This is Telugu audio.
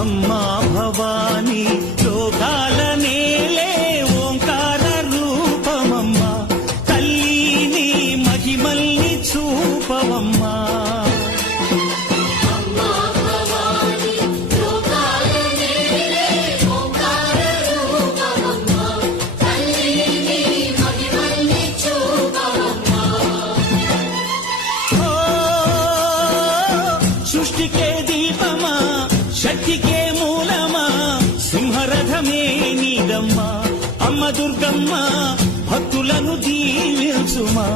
అమ్మా భవానీ లోకాల నేలే ఓంకార రూపమమ్మా తల్లిని మహిమల్ని చూపవమ్మా సృష్టికే దీపమా శక్తికే మూలమా సింహరథమే నీదమ్మా అమ్మ దుర్గమ్మ భక్తులను దీవించుమా